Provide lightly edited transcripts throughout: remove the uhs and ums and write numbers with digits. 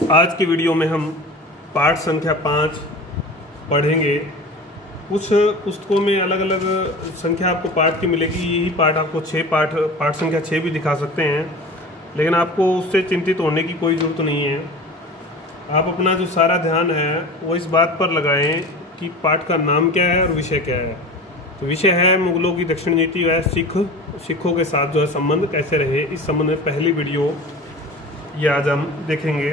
आज की वीडियो में हम पाठ संख्या 5 पढ़ेंगे। कुछ पुस्तकों में अलग अलग संख्या आपको पाठ की मिलेगी, यही पाठ आपको 6 पाठ संख्या 6 भी दिखा सकते हैं, लेकिन आपको उससे चिंतित होने की कोई ज़रूरत नहीं है। आप अपना जो सारा ध्यान है वो इस बात पर लगाएं कि पाठ का नाम क्या है और विषय क्या है। तो विषय है मुगलों की दक्षिण नीति व सिखों के साथ जो है संबंध कैसे रहे। इस संबंध में पहली वीडियो ये आज हम देखेंगे।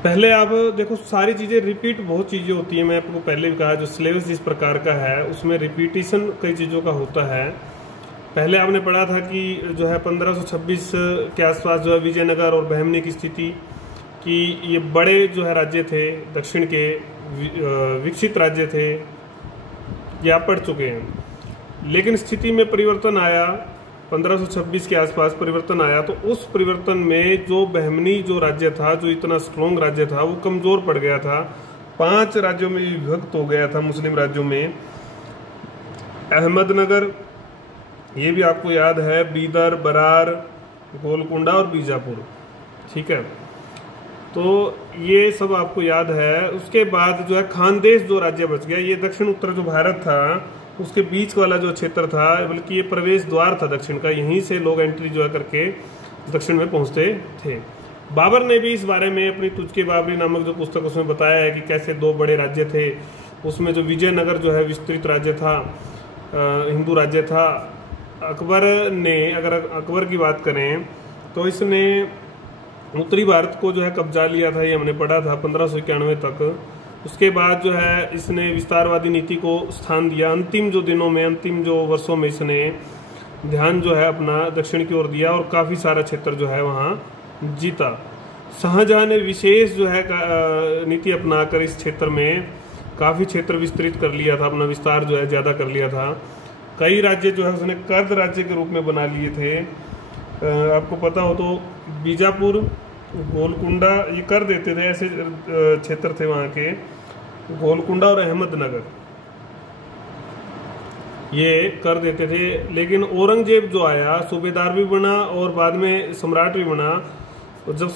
पहले आप देखो, सारी चीज़ें रिपीट बहुत चीज़ें होती हैं। मैं आपको पहले भी कहा, जो सिलेबस जिस प्रकार का है उसमें रिपीटिशन कई चीज़ों का होता है। पहले आपने पढ़ा था कि जो है 1526 के आसपास जो है विजयनगर और बहमनी की स्थिति कि ये बड़े जो है राज्य थे, दक्षिण के विकसित राज्य थे, ये आप पढ़ चुके हैं। लेकिन स्थिति में परिवर्तन आया, 1526 के आसपास परिवर्तन आया। तो उस परिवर्तन में जो बहमनी जो राज्य था, जो इतना स्ट्रॉन्ग राज्य था, वो कमज़ोर पड़ गया था, 5 राज्यों में विभक्त हो गया था, मुस्लिम राज्यों में। अहमदनगर, ये भी आपको याद है, बीदर, बरार, गोलकुंडा और बीजापुर, ठीक है, तो ये सब आपको याद है। उसके बाद जो है खानदेश जो राज्य बच गया, ये दक्षिण उत्तर जो भारत था उसके बीच वाला जो क्षेत्र था, बल्कि ये प्रवेश द्वार था दक्षिण का, यहीं से लोग एंट्री जो है करके दक्षिण में पहुंचते थे। बाबर ने भी इस बारे में अपनी तुझके बाबरी नामक जो पुस्तक उसमें बताया है कि कैसे 2 बड़े राज्य थे। उसमें जो विजयनगर जो है विस्तृत राज्य था, हिंदू राज्य था। अकबर ने, अगर अकबर की बात करें तो इसने उत्तरी भारत को जो है कब्जा लिया था, ये हमने पढ़ा था 1591 तक। उसके बाद जो है इसने विस्तारवादी नीति को स्थान दिया। अंतिम जो दिनों में, अंतिम जो वर्षों में इसने ध्यान जो है अपना दक्षिण की ओर दिया और काफ़ी सारा क्षेत्र जो है वहाँ जीता। शाहजहां ने विशेष जो है नीति अपनाकर इस क्षेत्र में काफ़ी क्षेत्र विस्तृत कर लिया था, अपना विस्तार जो है ज़्यादा कर लिया था। कई राज्य जो है उसने कर्द राज्य के रूप में बना लिए थे। आपको पता हो तो बीजापुर, गोलकुंडा ये कर देते थे, ऐसे क्षेत्र थे वहाँ के, गोलकुंडा और अहमदनगर ये कर देते थे। लेकिन औरंगजेब जो आया, सूबेदार भी बना और बाद में सम्राट भी बना। जब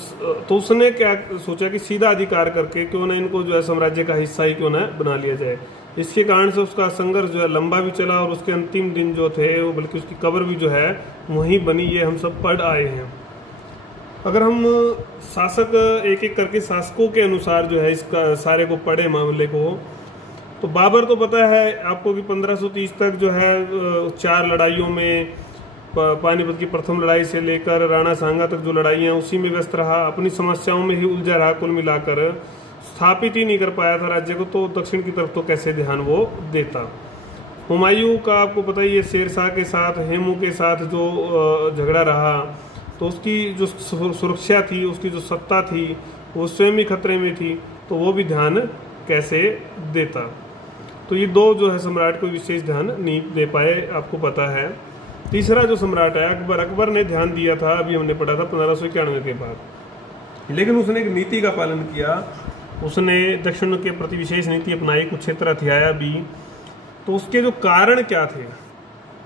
तो उसने क्या सोचा कि सीधा अधिकार करके क्यों ना इनको जो है साम्राज्य का हिस्सा ही क्यों ना बना लिया जाए। इसके कारण से उसका संघर्ष जो है लंबा भी चला और उसके अंतिम दिन जो थे वो, बल्कि उसकी कब्र भी जो है वहीं बनी, ये हम सब पढ़ आए हैं। अगर हम शासक एक एक करके शासकों के अनुसार जो है इसका सारे को पढ़े मामले को, तो बाबर तो पता है आपको कि 1530 तक जो है 4 लड़ाइयों में, पानीपत की प्रथम लड़ाई से लेकर राणा सांगा तक जो लड़ाइयाँ, उसी में व्यस्त रहा, अपनी समस्याओं में ही उलझा रहा। कुल मिलाकर स्थापित ही नहीं कर पाया था राज्य को, तो दक्षिण की तरफ तो कैसे ध्यान वो देता। हुमायूं का आपको पता ही है, शेरशाह के साथ, हेमू के साथ जो झगड़ा रहा, तो उसकी जो सुरक्षा थी, उसकी जो सत्ता थी, वो स्वयं ही खतरे में थी, तो वो भी ध्यान कैसे देता। तो ये 2 जो है सम्राट को विशेष ध्यान नहीं दे पाए, आपको पता है। तीसरा जो सम्राट है अकबर, अकबर ने ध्यान दिया था, अभी हमने पढ़ा था 1591 के बाद, लेकिन उसने एक नीति का पालन किया। उसने दक्षिण के प्रति विशेष नीति अपनाई, कुछ क्षेत्र हथियाया भी। तो उसके जो कारण क्या थे,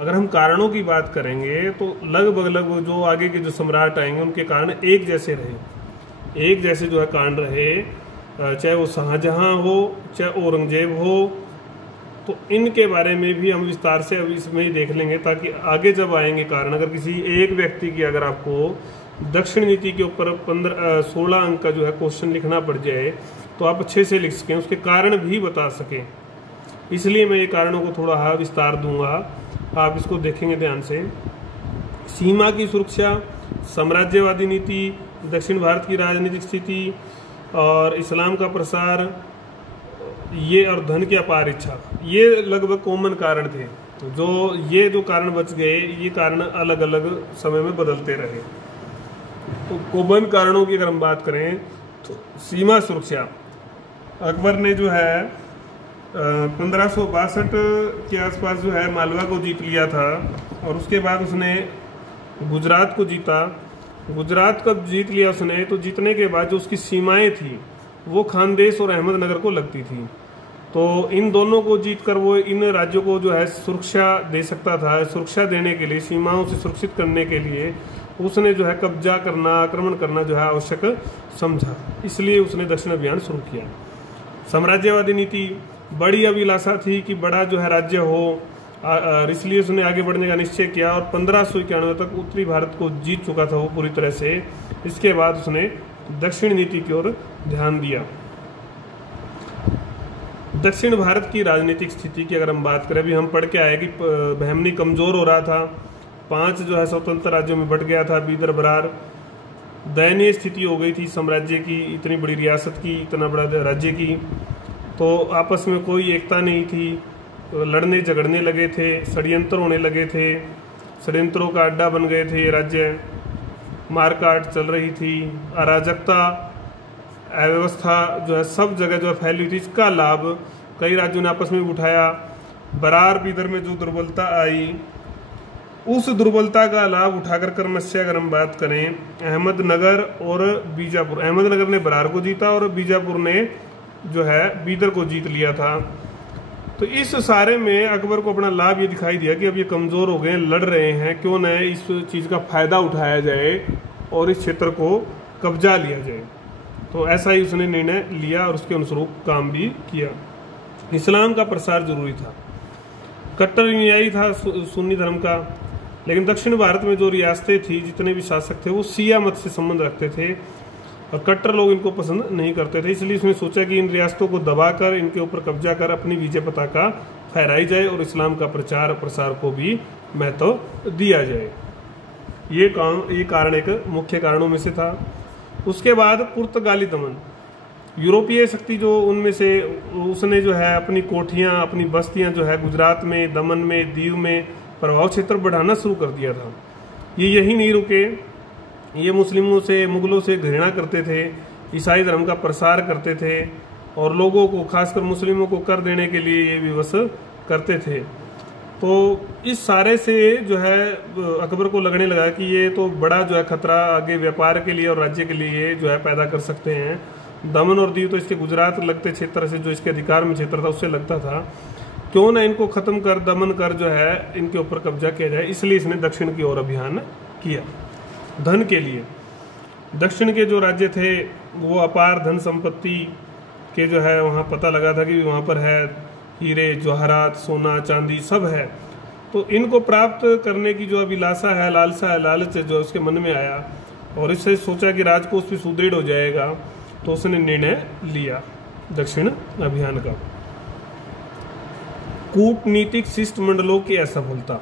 अगर हम कारणों की बात करेंगे तो लगभग जो आगे के जो सम्राट आएंगे उनके कारण एक जैसे रहे, एक जैसे जो है कारण रहे, चाहे वो शाहजहां हो चाहे औरंगजेब हो। तो इनके बारे में भी हम विस्तार से अभी इसमें ही देख लेंगे, ताकि आगे जब आएंगे कारण, अगर किसी एक व्यक्ति की, अगर आपको दक्षिण नीति के ऊपर 16 अंक का जो है क्वेश्चन लिखना पड़ जाए तो आप अच्छे से लिख सकें, उसके कारण भी बता सकें। इसलिए मैं ये कारणों को थोड़ा विस्तार दूंगा, आप इसको देखेंगे ध्यान से। सीमा की सुरक्षा, साम्राज्यवादी नीति, दक्षिण भारत की राजनीतिक स्थिति और इस्लाम का प्रसार, ये और धन की अपार इच्छा, ये लगभग कॉमन कारण थे। जो ये जो कारण बच गए, ये कारण अलग अलग समय में बदलते रहे। तो कॉमन कारणों की अगर हम बात करें तो सीमा सुरक्षा, अकबर ने जो है 1562 के आसपास जो है मालवा को जीत लिया था और उसके बाद उसने गुजरात को जीता। गुजरात कब जीत लिया उसने, तो जीतने के बाद जो उसकी सीमाएं थी वो खानदेश और अहमदनगर को लगती थी। तो इन दोनों को जीतकर वो इन राज्यों को जो है सुरक्षा दे सकता था। सुरक्षा देने के लिए, सीमाओं से सुरक्षित करने के लिए उसने जो है कब्जा करना, आक्रमण करना जो है आवश्यक समझा, इसलिए उसने दक्षिण अभियान शुरू किया। साम्राज्यवादी नीति, बड़ी अभिलाषा थी कि बड़ा जो है राज्य हो, इसलिए उसने आगे बढ़ने का निश्चय किया और 1591 तक उत्तरी भारत को जीत चुका था वो पूरी तरह से। इसके बाद उसने दक्षिण नीति की ओर ध्यान दिया। दक्षिण भारत की राजनीतिक स्थिति की अगर हम बात करें, अभी हम पढ़ के आए कि बहमनी कमजोर हो रहा था, 5 जो है स्वतंत्र राज्यों में बट गया था, बीदर बरार, दयनीय स्थिति हो गई थी साम्राज्य की, इतनी बड़ी रियासत की, इतना बड़ा राज्य की, तो आपस में कोई एकता नहीं थी, लड़ने झगड़ने लगे थे, षड्यंत्र होने लगे थे, षड्यंत्रों का अड्डा बन गए थे ये राज्य, मारकाट चल रही थी, अराजकता, अव्यवस्था जो है सब जगह जो है फैली हुई थी। इसका लाभ कई राज्यों ने आपस में उठाया। बरार बीदर में जो दुर्बलता आई, उस दुर्बलता का लाभ उठाकर क्रमशः अगर हम बात करें, अहमदनगर और बीजापुर, अहमदनगर ने बरार को जीता और बीजापुर ने जो है बीदर को जीत लिया था। तो इस सारे में अकबर को अपना लाभ ये दिखाई दिया कि अब ये कमज़ोर हो गए, लड़ रहे हैं, क्यों न इस चीज़ का फ़ायदा उठाया जाए और इस क्षेत्र को कब्जा लिया जाए। तो ऐसा ही उसने निर्णय लिया और उसके अनुरूप काम भी किया। इस्लाम का प्रसार जरूरी था, कट्टर अनुयायी था सुन्नी धर्म का, लेकिन दक्षिण भारत में जो रियासतें थी, जितने भी शासक थे वो शिया मत से संबंध रखते थे और कट्टर लोग इनको पसंद नहीं करते थे। इसलिए उसने सोचा कि इन रियासतों को दबाकर इनके ऊपर कब्जा कर अपनी विजय पताका फहराई जाए और इस्लाम का प्रचार प्रसार को भी महत्व दिया जाए। ये कारण एक मुख्य कारणों में से था। उसके बाद पुर्तगाली दमन, यूरोपीय शक्ति जो उनमें से उसने जो है अपनी कोठियाँ, अपनी बस्तियाँ जो है गुजरात में, दमन में, दीव में प्रभाव क्षेत्र बढ़ाना शुरू कर दिया था। ये यही नहीं रुके, ये मुस्लिमों से, मुगलों से घृणा करते थे, ईसाई धर्म का प्रसार करते थे और लोगों को, खासकर मुस्लिमों को कर देने के लिए ये विवश करते थे। तो इस सारे से जो है अकबर को लगने लगा कि ये तो बड़ा जो है खतरा आगे व्यापार के लिए और राज्य के लिए जो है पैदा कर सकते हैं। दमन और दीव तो इसके गुजरात लगते क्षेत्र से, जो इसके अधिकार में क्षेत्र था, उससे लगता था, क्यों ना इनको खत्म कर, दमन कर जो है इनके ऊपर कब्जा किया जाए। इसलिए इसने दक्षिण की ओर अभियान किया। धन के लिए दक्षिण के जो राज्य थे वो अपार धन संपत्ति के जो है वहाँ पता लगा था कि वहाँ पर है हीरे जवाहरात, सोना चांदी सब है। तो इनको प्राप्त करने की जो अभिलाषा है, लालसा है, लालच है, जो उसके मन में आया और इससे सोचा कि राजकोष भी सुदृढ़ हो जाएगा, तो उसने निर्णय लिया दक्षिण अभियान का। कूटनीतिक शिष्टमंडलों की असफलता,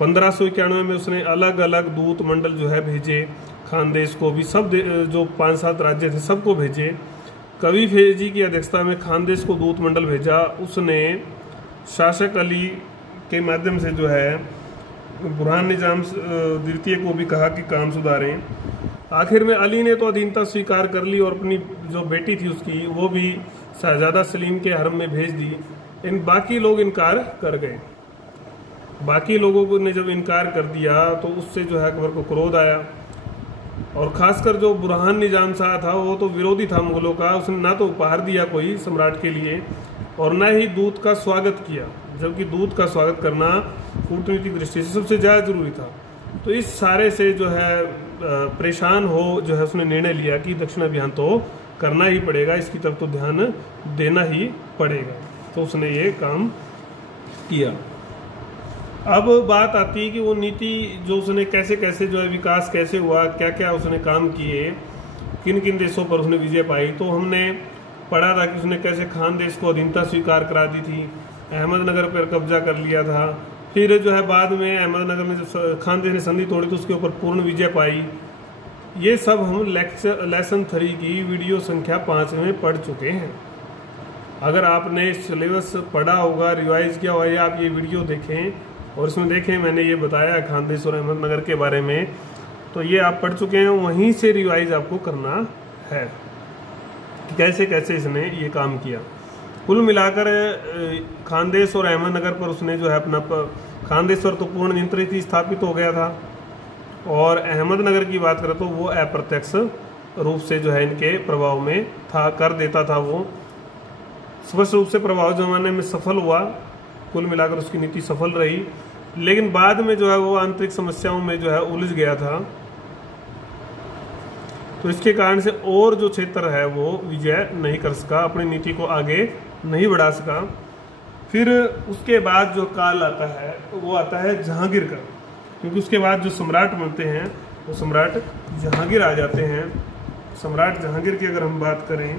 1591 में उसने अलग अलग दूत मंडल जो है भेजे, खानदेश को भी, सब जो 5-7 राज्य थे सबको भेजे। कवि फेजी की अध्यक्षता में खानदेश को दूत मंडल भेजा। उसने शासक अली के माध्यम से जो है बुरहान निजाम द्वितीय को भी कहा कि काम सुधारें। आखिर में अली ने तो अधीनता स्वीकार कर ली और अपनी जो बेटी थी उसकी वो भी शहजादा सलीम के हरम में भेज दी। इन बाकी लोग इनकार कर गए। बाकी लोगों ने जब इनकार कर दिया तो उससे जो है अकबर को क्रोध आया और खासकर जो बुरहान निजाम शाह था वो तो विरोधी था मुगलों का। उसने ना तो उपहार दिया कोई सम्राट के लिए और न ही दूत का स्वागत किया, जबकि दूत का स्वागत करना कूटनीतिक दृष्टि से सबसे ज़्यादा जरूरी था। तो इस सारे से जो है परेशान हो जो है उसने निर्णय लिया कि दक्षिण अभियान तो करना ही पड़ेगा, इसकी तरफ तो ध्यान देना ही पड़ेगा। तो उसने ये काम किया। अब बात आती है कि वो नीति जो उसने कैसे कैसे जो है विकास कैसे हुआ, क्या क्या उसने काम किए, किन किन देशों पर उसने विजय पाई। तो हमने पढ़ा था कि उसने कैसे खानदेश को अधीनता स्वीकार करा दी थी, अहमदनगर पर कब्जा कर लिया था, फिर जो है बाद में अहमदनगर में जो खानदेश ने संधि तोड़ी तो उसके ऊपर पूर्ण विजय पाई। ये सब हम लेसन 3 की वीडियो संख्या 5 में पढ़ चुके हैं। अगर आपने सिलेबस पढ़ा होगा, रिवाइज किया हुआ, आप ये वीडियो देखें और इसमें देखें मैंने ये बताया खानदेश और अहमदनगर के बारे में, तो ये आप पढ़ चुके हैं। वहीं से रिवाइज आपको करना है कि कैसे कैसे इसने ये काम किया। कुल मिलाकर खानदेश और अहमदनगर पर उसने जो है अपना खानदेश पर तो पूर्ण नियंत्रण ही स्थापित हो गया था और अहमदनगर की बात करें तो वो अप्रत्यक्ष रूप से जो है इनके प्रभाव में था, कर देता था। वो स्पष्ट रूप से प्रभाव जमाने में सफल हुआ। कुल मिलाकर उसकी नीति सफल रही, लेकिन बाद में जो है वो आंतरिक समस्याओं में जो है उलझ गया था तो इसके कारण से और जो क्षेत्र है वो विजय नहीं कर सका, अपनी नीति को आगे नहीं बढ़ा सका। फिर उसके बाद जो काल आता है वो आता है जहांगीर का, क्योंकि उसके बाद जो सम्राट बनते हैं वो सम्राट जहांगीर आ जाते हैं। सम्राट जहांगीर की अगर हम बात करें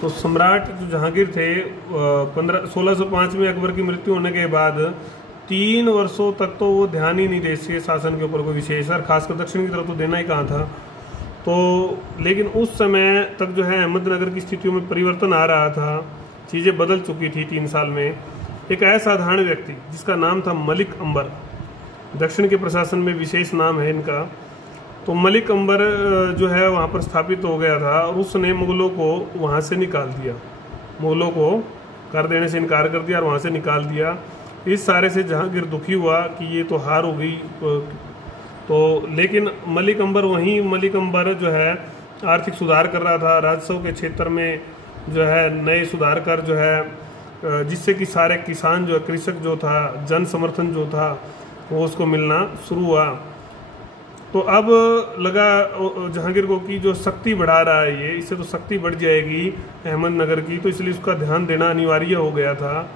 तो सम्राट जो जहांगीर थे 1605 में अकबर की मृत्यु होने के बाद 3 वर्षों तक तो वो ध्यान ही नहीं दे सके शासन के ऊपर कोई विशेष, और खासकर दक्षिण की तरफ तो देना ही कहाँ था। तो लेकिन उस समय तक जो है अहमदनगर की स्थितियों में परिवर्तन आ रहा था, चीज़ें बदल चुकी थी 3 साल में। एक असाधारण व्यक्ति जिसका नाम था मलिक अंबर, दक्षिण के प्रशासन में विशेष नाम है इनका। तो मलिक अंबर जो है वहाँ पर स्थापित हो गया था और उसने मुगलों को वहाँ से निकाल दिया, मुगलों को कर देने से इनकार कर दिया और वहाँ से निकाल दिया। इस सारे से जहांगीर दुखी हुआ कि ये तो हार हो गई। तो लेकिन मलिक अंबर जो है आर्थिक सुधार कर रहा था, राजस्व के क्षेत्र में जो है नए सुधार कर जो है जिससे कि सारे किसान जो कृषक जो था, जन समर्थन जो था वो उसको मिलना शुरू हुआ। तो अब लगा जहांगीर को कि जो शक्ति बढ़ा रहा है ये, इससे तो शक्ति बढ़ जाएगी अहमदनगर की, तो इसलिए उसका ध्यान देना अनिवार्य हो गया था।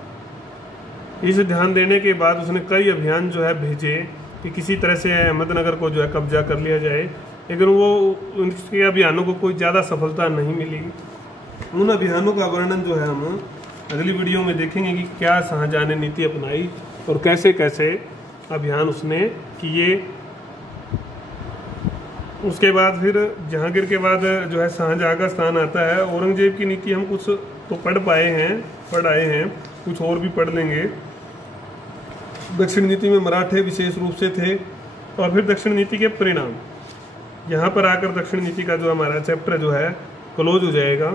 इस ध्यान देने के बाद उसने कई अभियान जो है भेजे कि किसी तरह से अहमदनगर को जो है कब्जा कर लिया जाए, लेकिन वो उनके अभियानों को कोई ज़्यादा सफलता नहीं मिली। उन अभियानों का वर्णन जो है हम अगली वीडियो में देखेंगे कि क्या शाहजहां ने नीति अपनाई और कैसे कैसे अभियान उसने किए। उसके बाद फिर जहांगीर के बाद जो है शाहजहां का स्थान आता है। औरंगजेब की नीति हम कुछ तो पढ़ आए हैं, कुछ और भी पढ़ लेंगे। दक्षिण नीति में मराठे विशेष रूप से थे, और फिर दक्षिण नीति के परिणाम। यहाँ पर आकर दक्षिण नीति का जो हमारा चैप्टर जो है क्लोज हो जाएगा।